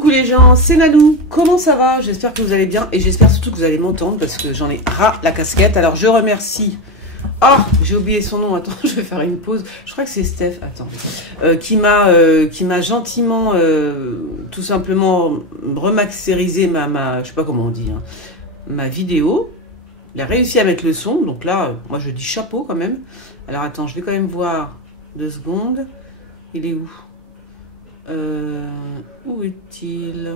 Coucou les gens, c'est Nanou, comment ça va? J'espère que vous allez bien et j'espère surtout que vous allez m'entendre parce que j'en ai ras la casquette. Alors je remercie, j'ai oublié son nom, attends, je vais faire une pause. Je crois que c'est Steph, attends, qui m'a gentiment, tout simplement remasterisé je sais pas comment on dit, hein, ma vidéo. Il a réussi à mettre le son, donc là, moi je dis chapeau quand même. Alors attends, je vais quand même voir 2 secondes. Il est où? Où est-il?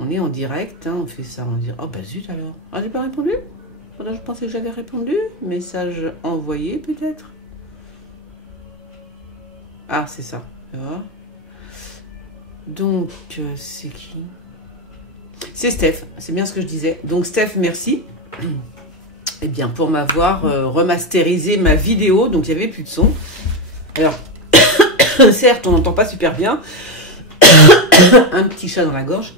On est en direct, hein, on fait ça, on dit. Oh bah zut alors. Ah, j'ai pas répondu? Voilà, je pensais que j'avais répondu. Message envoyé peut-être. Ah, c'est ça. Donc, c'est qui? C'est Steph, c'est bien ce que je disais. Donc Steph, merci. Eh bien, pour m'avoir remasterisé ma vidéo, donc il n'y avait plus de son. Alors, certes, on n'entend pas super bien. Un petit chat dans la gorge.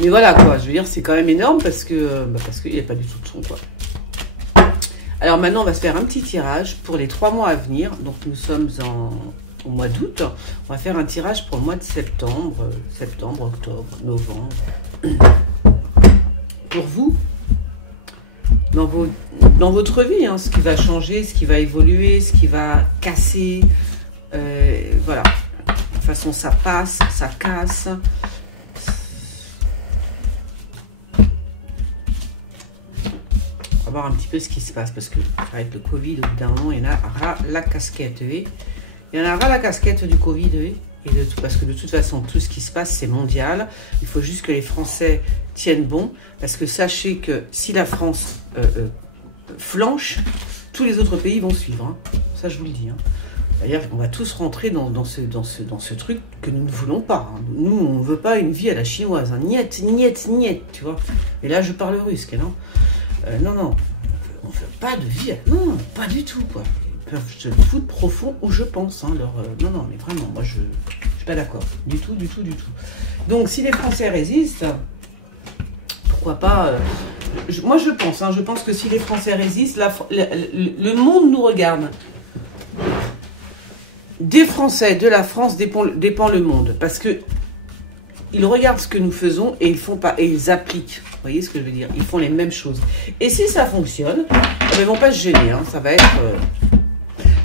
Mais voilà, quoi. Je veux dire, c'est quand même énorme parce qu'il n'y a pas du tout de son, quoi. Alors maintenant, on va se faire un petit tirage pour les 3 mois à venir. Donc, nous sommes au mois d'août. On va faire un tirage pour le mois de septembre. Septembre, octobre, novembre. Pour vous, dans votre vie, hein, ce qui va changer, ce qui va évoluer, ce qui va casser. Voilà. De toute façon, ça passe, ça casse. On va voir un petit peu ce qui se passe parce que avec le Covid, au bout d'un moment, il y en a ras la casquette. Il y en a ras la casquette du Covid. Parce que de toute façon, tout ce qui se passe, c'est mondial. Il faut juste que les Français tiennent bon. Parce que sachez que si la France flanche, tous les autres pays vont suivre. Hein. Ça, je vous le dis. Hein. D'ailleurs, on va tous rentrer dans ce truc que nous ne voulons pas. Hein. Nous, on ne veut pas une vie à la chinoise. Hein. Niet, niet, niet, tu vois. Et là, je parle russe, non non. On ne veut pas de vie. Non, pas du tout, quoi. Ils peuvent se foutre profond où je pense. Hein, non, mais vraiment, moi, je ne suis pas d'accord. Du tout. Donc, si les Français résistent, pourquoi pas... moi, je pense que si les Français résistent, le monde nous regarde. Des Français, de la France dépend le monde. Parce que ils regardent ce que nous faisons et ils font pas, et ils appliquent. Vous voyez ce que je veux dire? Ils font les mêmes choses. Et si ça fonctionne, ils ne vont pas se gêner. Hein, ça va être...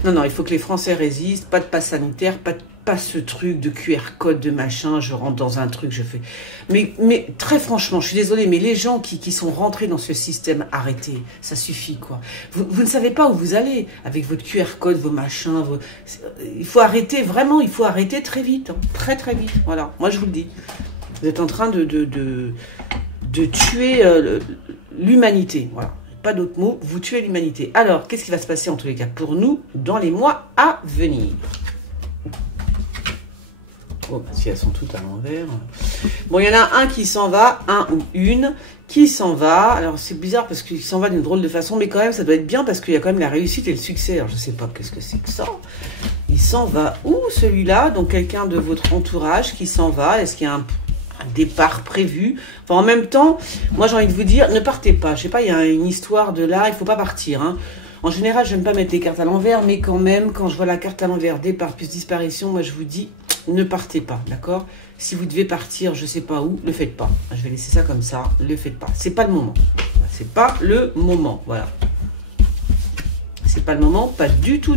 Non, il faut que les Français résistent. Pas de passe sanitaire, pas ce truc de QR code, de machin. Je rentre dans un truc, je fais... Mais très franchement, je suis désolée, mais les gens qui sont rentrés dans ce système, arrêtez. Ça suffit, quoi. Vous ne savez pas où vous allez avec votre QR code, vos machins. Il faut arrêter, vraiment, il faut arrêter très vite. Hein, très, très vite. Voilà, moi je vous le dis. Vous êtes en train de tuer l'humanité. Voilà. Pas d'autres mots, vous tuez l'humanité. Alors, qu'est-ce qui va se passer en tous les cas pour nous dans les mois à venir? Oh, bah, si elles sont toutes à l'envers. Bon, il y en a un qui s'en va, un ou une qui s'en va. Alors, c'est bizarre parce qu'il s'en va d'une drôle de façon, mais quand même, ça doit être bien parce qu'il y a quand même la réussite et le succès. Alors, je ne sais pas qu'est-ce que c'est que ça. Il s'en va où, celui-là? Donc, quelqu'un de votre entourage qui s'en va. Est-ce qu'il y a un départ prévu? Enfin, en même temps, moi j'ai envie de vous dire, ne partez pas. Je sais pas, il y a une histoire de là, il faut pas partir. Hein. En général, j'aime pas mettre les cartes à l'envers, mais quand même, quand je vois la carte à l'envers, départ plus disparition, moi je vous dis, ne partez pas, d'accord? Si vous devez partir, je sais pas où, ne le faites pas. Je vais laisser ça comme ça, ne le faites pas. C'est pas le moment. C'est pas le moment, voilà. C'est pas le moment, pas du tout.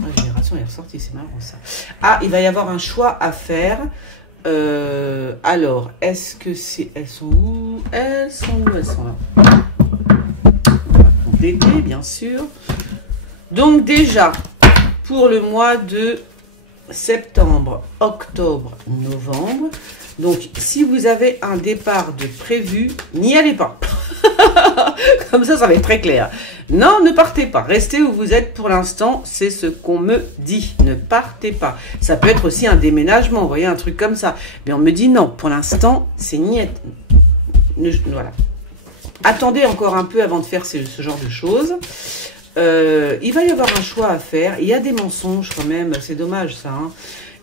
La génération est ressortie, c'est marrant ça. Ah, il va y avoir un choix à faire. Alors, est-ce que c'est... Elles sont où? Elles sont là. Compléter, bien sûr. Donc déjà, pour le mois de septembre, octobre, novembre. Donc, si vous avez un départ de prévu, n'y allez pas. Comme ça va être très clair. Non, ne partez pas. Restez où vous êtes pour l'instant. C'est ce qu'on me dit. Ne partez pas. Ça peut être aussi un déménagement. Vous voyez, un truc comme ça. Mais on me dit non. Pour l'instant, c'est niet. Voilà. Attendez encore un peu avant de faire ce genre de choses. Il va y avoir un choix à faire. Il y a des mensonges quand même. C'est dommage ça. Hein.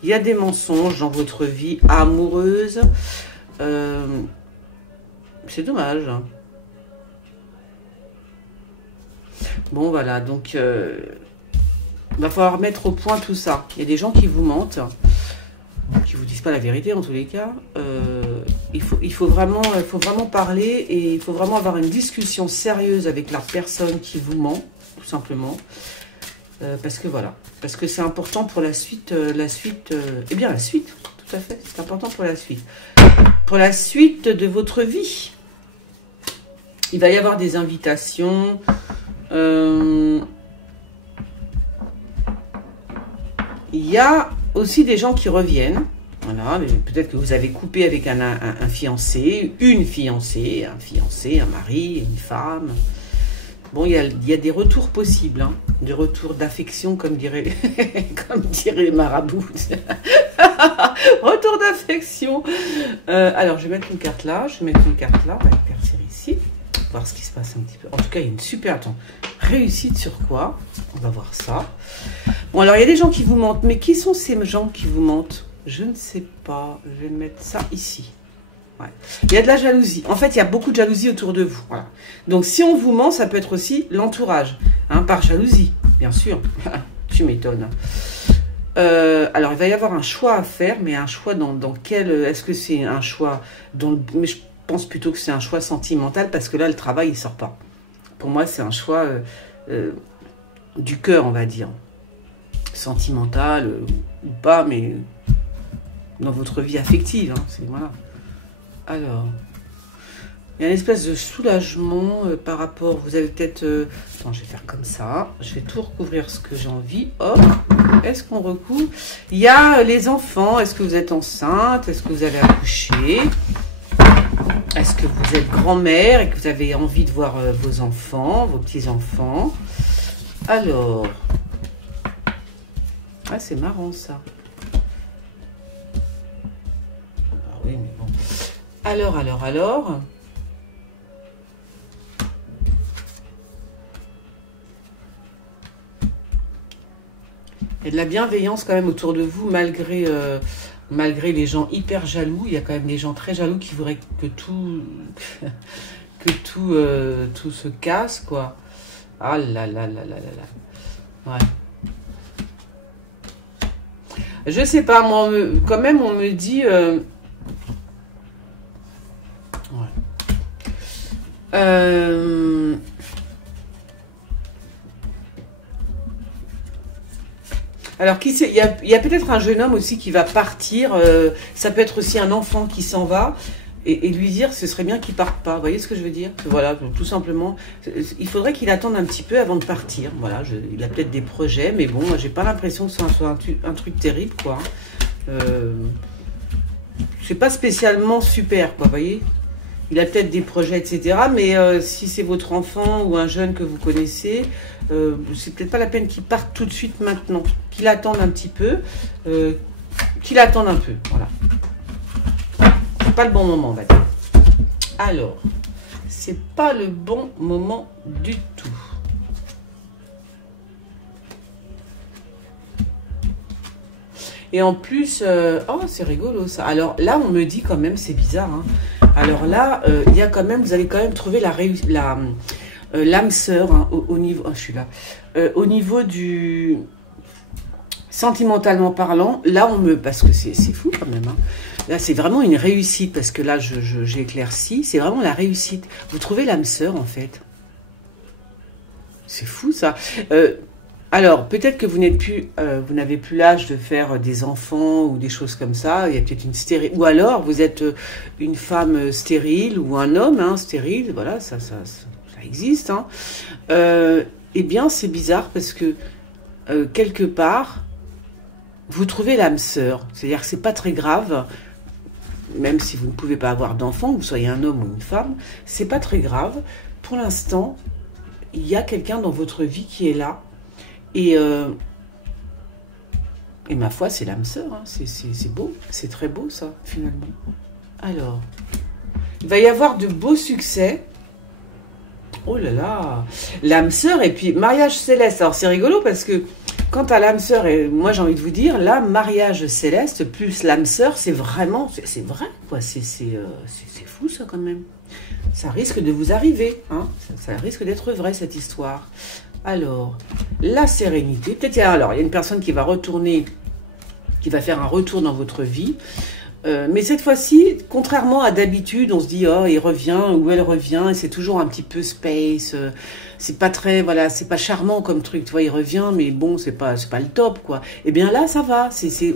Il y a des mensonges dans votre vie amoureuse. C'est dommage. Bon, voilà, donc va falloir mettre au point tout ça. Il y a des gens qui vous mentent. qui vous disent pas la vérité en tous les cas. Il faut vraiment parler et il faut vraiment avoir une discussion sérieuse avec la personne qui vous ment, tout simplement. Parce que voilà, parce que c'est important pour la suite, eh bien la suite, tout à fait, c'est important pour la suite de votre vie. Il va y avoir des invitations, il y a aussi des gens qui reviennent, voilà, peut-être que vous avez coupé avec un fiancé, une fiancée, un fiancé, un mari, une femme. Bon, il y a des retours possibles, hein, des retours d'affection, comme dirait les marabouts. Retour d'affection. Alors, je vais mettre une carte là, on va éclaircir ici, voir ce qui se passe un petit peu. En tout cas, il y a une super... Attends, réussite sur quoi? On va voir ça. Bon, alors, il y a des gens qui vous mentent, mais qui sont ces gens qui vous mentent? Je ne sais pas. Je vais mettre ça ici. Ouais. Il y a de la jalousie. En fait, il y a beaucoup de jalousie autour de vous. Voilà. Donc, si on vous ment, ça peut être aussi l'entourage. Hein, par jalousie, bien sûr. Tu m'étonnes. Alors, il va y avoir un choix à faire, mais un choix dans quel... Est-ce que c'est un choix... mais je pense plutôt que c'est un choix sentimental, parce que là, le travail, il ne sort pas. Pour moi, c'est un choix du cœur, on va dire. Sentimental, ou pas, mais dans votre vie affective. Hein, voilà. Alors, il y a une espèce de soulagement par rapport... Vous avez peut-être... Attends, je vais faire comme ça. Je vais tout recouvrir ce que j'ai envie. Hop, est-ce qu'on recouvre? Il y a les enfants. Est-ce que vous êtes enceinte? Est-ce que vous avez accouché? Est-ce que vous êtes grand-mère et que vous avez envie de voir vos enfants, vos petits-enfants? Alors... Ah, c'est marrant, ça. Ah oui, mais bon... Alors. Il y a de la bienveillance quand même autour de vous, malgré les gens hyper jaloux. Il y a quand même des gens très jaloux qui voudraient que tout se casse, quoi. Ah là là là là là là. Ouais. Je sais pas, moi, quand même, on me dit... Alors, qui sait, il y a peut-être un jeune homme aussi qui va partir. Ça peut être aussi un enfant qui s'en va et lui dire ce serait bien qu'il parte pas. Vous voyez ce que je veux dire? Voilà, tout simplement. Il faudrait qu'il attende un petit peu avant de partir. Voilà, il a peut-être des projets, mais bon, moi, j'ai pas l'impression que ce soit un truc terrible, quoi. C'est pas spécialement super, quoi, vous voyez? Il a peut-être des projets, etc. Mais si c'est votre enfant ou un jeune que vous connaissez, c'est peut-être pas la peine qu'il parte tout de suite maintenant. Qu'il attende un petit peu. Qu'il attende un peu, voilà. C'est pas le bon moment, on va dire. Alors, c'est pas le bon moment du tout. Et en plus, oh, c'est rigolo ça. Alors là, on me dit quand même, c'est bizarre, hein. Alors là, il y a quand même, vous allez quand même trouver l'âme sœur, hein, au niveau, oh, je suis là, au niveau du sentimentalement parlant. Là, parce que c'est fou quand même, hein. Là, c'est vraiment une réussite, parce que là, j'ai éclairci, c'est vraiment la réussite. Vous trouvez l'âme sœur, en fait. C'est fou ça. Alors, peut-être que vous n'avez plus l'âge de faire des enfants ou des choses comme ça. Il y a peut-être une stérile. Ou alors, vous êtes une femme stérile ou un homme, hein, stérile. Voilà, ça existe. Hein. Eh bien, c'est bizarre parce que, quelque part, vous trouvez l'âme sœur. C'est-à-dire que c'est pas très grave, même si vous ne pouvez pas avoir d'enfant, que vous soyez un homme ou une femme, c'est pas très grave. Pour l'instant, il y a quelqu'un dans votre vie qui est là. Et ma foi, c'est l'âme sœur, hein. C'est beau, c'est très beau ça, finalement. Alors, il va y avoir de beaux succès. Oh là là, l'âme sœur et puis mariage céleste. Alors c'est rigolo parce que quant à l'âme sœur, et moi j'ai envie de vous dire, là, mariage céleste plus l'âme sœur, c'est vraiment, c'est vrai, quoi. C'est fou ça quand même. Ça risque de vous arriver, hein. Ça risque d'être vrai cette histoire. Alors, la sérénité. Peut-être, alors, il y a une personne qui va retourner qui va faire un retour dans votre vie. Mais cette fois-ci, contrairement à d'habitude, on se dit oh il revient ou elle revient, et c'est toujours un petit peu space. C'est pas très c'est pas charmant comme truc. Tu vois, il revient, mais bon, c'est pas le top quoi. Et bien là, ça va.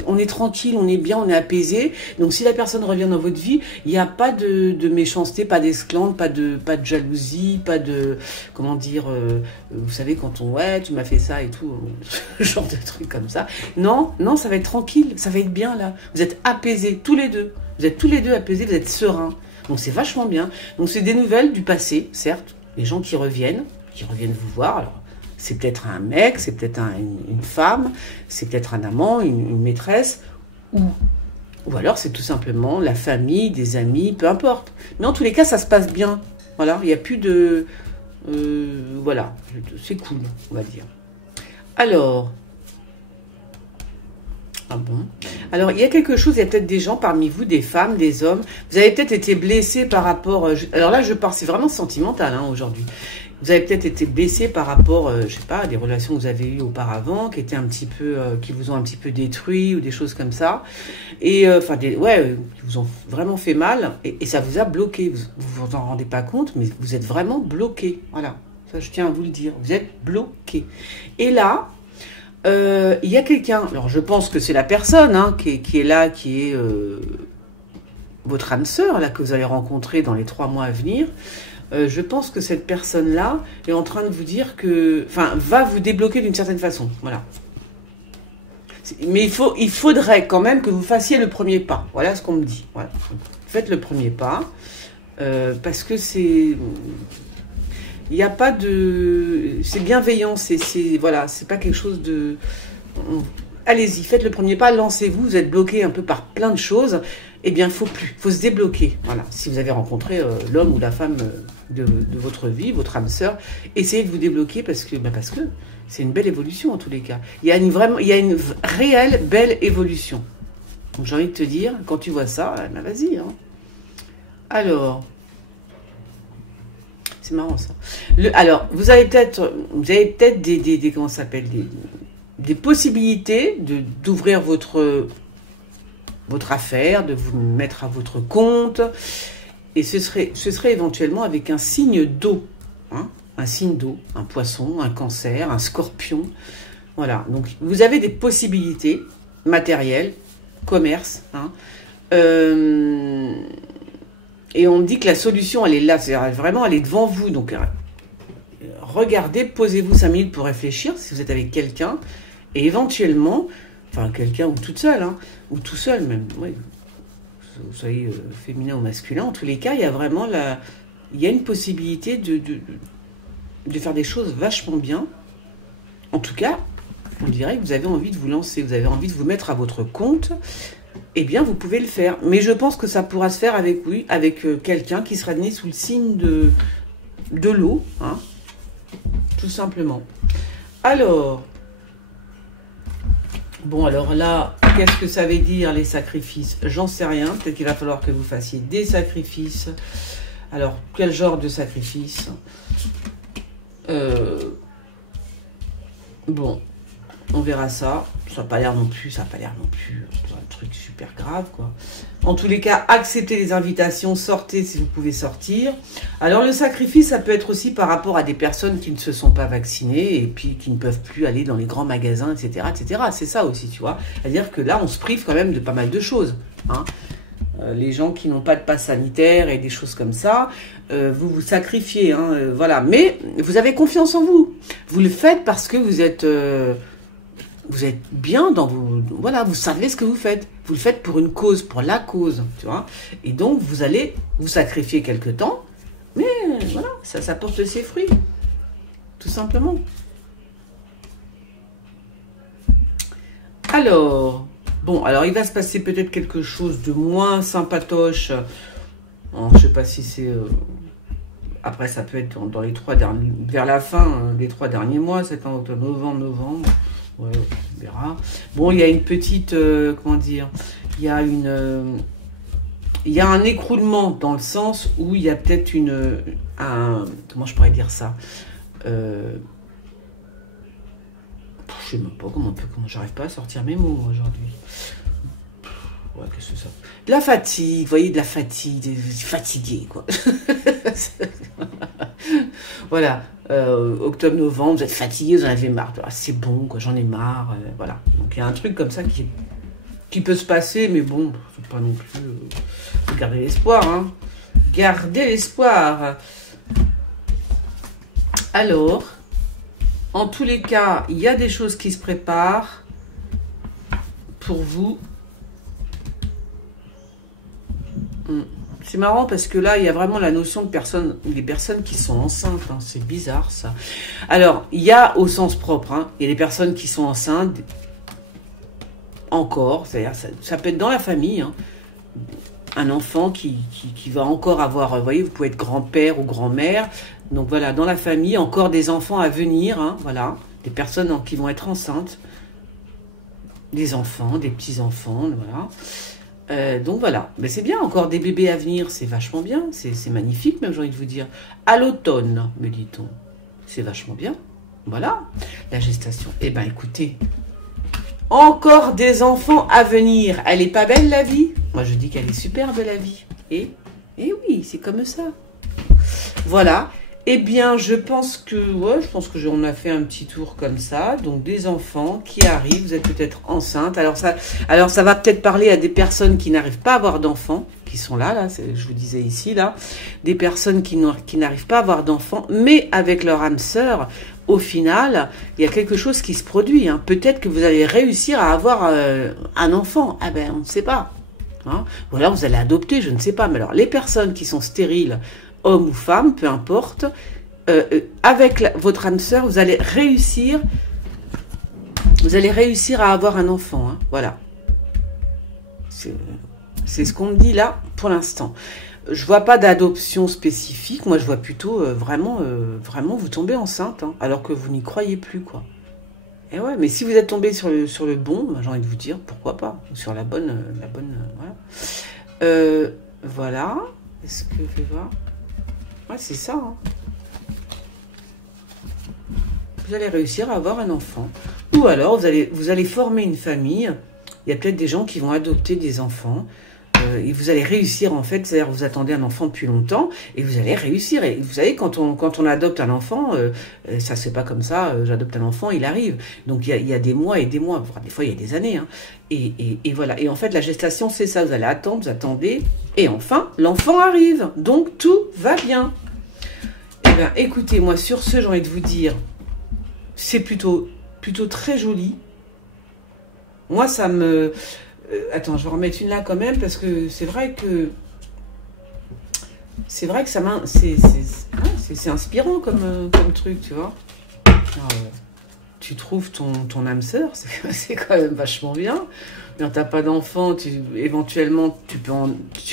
On est tranquille, on est bien, on est apaisé. Donc si la personne revient dans votre vie, il n'y a pas de méchanceté, pas d'esclandre, pas de jalousie, pas de comment dire. Vous savez quand tu m'as fait ça et tout, genre de trucs comme ça. Non, ça va être tranquille, ça va être bien là. Vous êtes apaisés tous les deux. Vous êtes tous les deux apaisés, vous êtes sereins. Donc c'est vachement bien. Donc c'est des nouvelles du passé, certes, les gens qui reviennent vous voir. Alors c'est peut-être un mec, c'est peut-être une femme, c'est peut-être un amant, une maîtresse, ou alors c'est tout simplement la famille, des amis, peu importe. Mais en tous les cas, ça se passe bien. Voilà, il n'y a plus de... voilà, c'est cool, on va dire. Alors... Ah bon? Alors, il y a quelque chose, il y a peut-être des gens parmi vous, des femmes, des hommes, vous avez peut-être été blessés par rapport... alors là, c'est vraiment sentimental aujourd'hui. Vous avez peut-être été blessé par rapport, je sais pas, à des relations que vous avez eues auparavant, qui étaient un petit peu, qui vous ont un petit peu détruit ou des choses comme ça, et qui vous ont vraiment fait mal, et ça vous a bloqué. Vous vous en rendez pas compte, mais vous êtes vraiment bloqué. Voilà, ça je tiens à vous le dire. Vous êtes bloqué. Et là, il y a quelqu'un. Alors je pense que c'est la personne qui est là, qui est votre âme sœur là que vous allez rencontrer dans les 3 mois à venir. Je pense que cette personne-là est en train de vous dire va vous débloquer d'une certaine façon. Voilà. Mais il faudrait quand même que vous fassiez le premier pas. Voilà ce qu'on me dit. Voilà. Faites le premier pas. Parce que il n'y a pas de... C'est bienveillant. C'est pas quelque chose de... Allez-y, faites le premier pas, lancez-vous. Vous êtes bloqué un peu par plein de choses. Eh bien, faut se débloquer. Voilà. Si vous avez rencontré l'homme ou la femme de votre vie, votre âme sœur, essayez de vous débloquer parce que c'est une belle évolution en tous les cas. Il y a une réelle belle évolution. Donc j'ai envie de te dire, quand tu vois ça, vas-y. Alors, c'est marrant ça. Alors, vous avez peut-être des comment ça s'appelle, des possibilités d'ouvrir votre affaire, de vous mettre à votre compte, et ce serait éventuellement avec un signe d'eau, un signe d'eau, un poisson, un cancer, un scorpion, voilà. Donc vous avez des possibilités matérielles, commerce, et on me dit que la solution elle est là, c'est-à-dire vraiment elle est devant vous, donc regardez, posez-vous 5 minutes pour réfléchir si vous êtes avec quelqu'un, et éventuellement quelqu'un ou toute seule, ou tout seul même, oui. Vous soyez féminin ou masculin, en tous les cas, il y a vraiment il y a une possibilité de faire des choses vachement bien. En tout cas, on dirait que vous avez envie de vous lancer, vous avez envie de vous mettre à votre compte, eh bien, vous pouvez le faire. Mais je pense que ça pourra se faire avec quelqu'un qui sera né sous le signe de l'eau, tout simplement. Alors... Bon, alors là, qu'est-ce que ça veut dire les sacrifices? J'en sais rien. Peut-être qu'il va falloir que vous fassiez des sacrifices. Alors, quel genre de sacrifice? Bon, on verra ça. Ça n'a pas l'air non plus un truc super grave, quoi. En tous les cas, acceptez les invitations, sortez si vous pouvez sortir. Alors, le sacrifice, ça peut être aussi par rapport à des personnes qui ne se sont pas vaccinées et puis qui ne peuvent plus aller dans les grands magasins, etc., etc. C'est ça aussi, tu vois. C'est-à-dire que là, on se prive quand même de pas mal de choses, les gens qui n'ont pas de passe sanitaire et des choses comme ça, vous vous sacrifiez, voilà. Mais vous avez confiance en vous. Vous le faites parce que vous êtes bien dans vous, voilà, vous savez ce que vous faites. Vous le faites pour une cause, pour la cause, tu vois. Et donc, vous allez vous sacrifier quelque temps, mais voilà, ça porte ses fruits, tout simplement. Alors, il va se passer peut-être quelque chose de moins sympatoche. Je sais pas si c'est... Après, ça peut être dans les 3 derniers... Vers la fin des 3 derniers mois, septembre, octobre, novembre. Ouais, on verra. Bon, il y a une petite... comment dire? Il y a un écroulement dans le sens où il y a peut-être comment je pourrais dire ça? Je sais même pas comment j'arrive pas à sortir mes mots aujourd'hui. Ouais, qu'est-ce que c'est ça? De la fatigue, vous voyez, de la fatigue, fatigué, quoi. Voilà, octobre, novembre, vous êtes fatigué, vous en avez marre. Ah, c'est bon, quoi, j'en ai marre, voilà. Donc il y a un truc comme ça qui peut se passer, mais bon, c'est pas non plus... gardez l'espoir, hein. Gardez l'espoir. Alors, en tous les cas, il y a des choses qui se préparent pour vous. C'est marrant parce que là, il y a vraiment la notion de personnes, les personnes qui sont enceintes. Hein, c'est bizarre, ça. Alors, il y a au sens propre, hein, il y a des personnes qui sont enceintes encore. C'est-à-dire, ça peut être dans la famille, hein, un enfant qui va encore avoir... Vous voyez, vous pouvez être grand-père ou grand-mère. Donc voilà, dans la famille, encore des enfants à venir. Hein, voilà, des personnes qui vont être enceintes. Des enfants, des petits-enfants, voilà. Donc voilà, mais c'est bien, encore des bébés à venir, c'est vachement bien, c'est magnifique même, j'ai envie de vous dire. À l'automne, me dit-on, c'est vachement bien. Voilà, la gestation. Eh ben écoutez, encore des enfants à venir. Elle est pas belle la vie? Moi je dis qu'elle est superbe la vie. Et oui, c'est comme ça. Voilà. Eh bien, je pense que on a fait un petit tour comme ça. Donc, des enfants qui arrivent, vous êtes peut-être enceinte. Alors ça va peut-être parler à des personnes qui n'arrivent pas à avoir d'enfants, qui sont là, je vous disais ici, là. Des personnes qui n'arrivent pas à avoir d'enfants, mais avec leur âme sœur, au final, il y a quelque chose qui se produit. Hein. Peut-être que vous allez réussir à avoir un enfant. Ah ben, on ne sait pas. Hein. Ou alors, vous allez adopter, je ne sais pas. Mais alors, les personnes qui sont stériles, homme ou femme, peu importe, avec votre âme sœur, vous allez réussir à avoir un enfant. Hein, voilà. C'est ce qu'on me dit là pour l'instant. Je vois pas d'adoption spécifique. Moi, je vois plutôt vraiment vous tomber enceinte, hein, alors que vous n'y croyez plus, quoi. Et ouais, mais si vous êtes tombé sur le bon, j'ai envie de vous dire, pourquoi pas, sur la bonne, voilà. Voilà. Est-ce que je vais voir? Ouais, c'est ça. Hein. Vous allez réussir à avoir un enfant. Ou alors, vous allez former une famille. Il y a peut-être des gens qui vont adopter des enfants. Et vous allez réussir, en fait. C'est-à-dire, vous attendez un enfant depuis longtemps. Et vous allez réussir. Et vous savez, quand on adopte un enfant, ça se fait pas comme ça. J'adopte un enfant, il arrive. Donc, il y a des mois et des mois. Des fois, il y a des années. Hein. Et voilà. Et en fait, la gestation, c'est ça. Vous allez attendre, vous attendez. Et enfin, l'enfant arrive. Donc, tout va bien. Eh bien, écoutez, moi, sur ce, j'ai envie de vous dire, c'est plutôt très joli. Moi, ça me... attends, je vais en remettre une là quand même, parce que c'est vrai que ça m'a... C'est inspirant comme truc, tu vois. Alors, tu trouves ton âme sœur, c'est quand même vachement bien. Quand t'as pas d'enfant, éventuellement, tu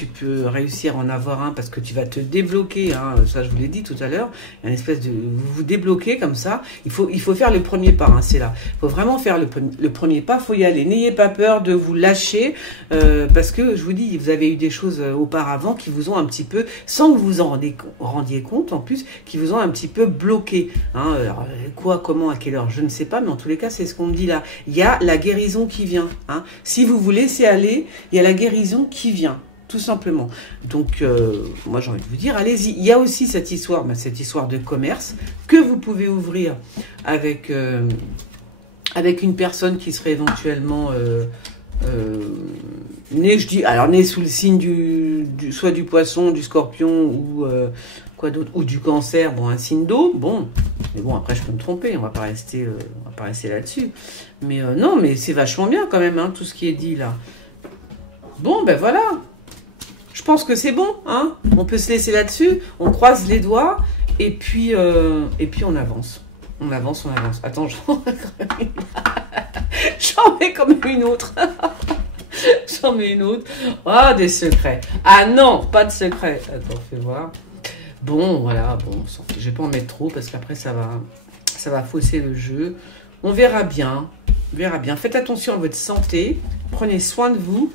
peux réussir à en avoir un parce que tu vas te débloquer. Hein, ça, je vous l'ai dit tout à l'heure. Il y a une espèce de... Vous vous débloquez comme ça. Il faut faire le premier pas. Hein, c'est là. Il faut vraiment faire le premier pas. Il faut y aller. N'ayez pas peur de vous lâcher. Parce que, je vous dis, vous avez eu des choses auparavant qui vous ont un petit peu, sans que vous en rendiez compte en plus, qui vous ont un petit peu bloqué. Hein, alors, quoi, comment, à quelle heure, je ne sais pas. Mais en tous les cas, c'est ce qu'on me dit là. Il y a la guérison qui vient. Hein. Si vous vous laissez aller, il y a la guérison qui vient, tout simplement. Donc, moi, j'ai envie de vous dire, allez-y. Il y a aussi cette histoire de commerce que vous pouvez ouvrir avec une personne qui serait éventuellement née sous le signe soit du poisson, du scorpion ou quoi d'autre, ou du cancer, bon, un signe d'eau, bon, mais bon, après je peux me tromper, on va pas rester là-dessus, mais non, mais c'est vachement bien quand même, hein, tout ce qui est dit là. Bon, ben voilà, je pense que c'est bon, hein, on peut se laisser là-dessus, on croise les doigts, et puis on avance. On avance. Attends, j'en mets comme une autre. J'en mets une autre. Ah, des secrets. Ah non, pas de secrets. Attends, fais voir. Bon, voilà, bon, je vais pas en mettre trop parce qu'après ça va fausser le jeu. On verra bien. Faites attention à votre santé. Prenez soin de vous.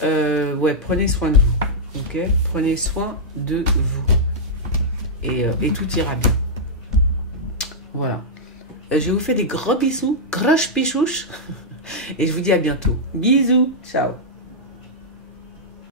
Prenez soin de vous. Ok, prenez soin de vous. Et tout ira bien. Voilà. Je vous fais des gros bisous, grosse pichouche. Et je vous dis à bientôt. Bisous, ciao.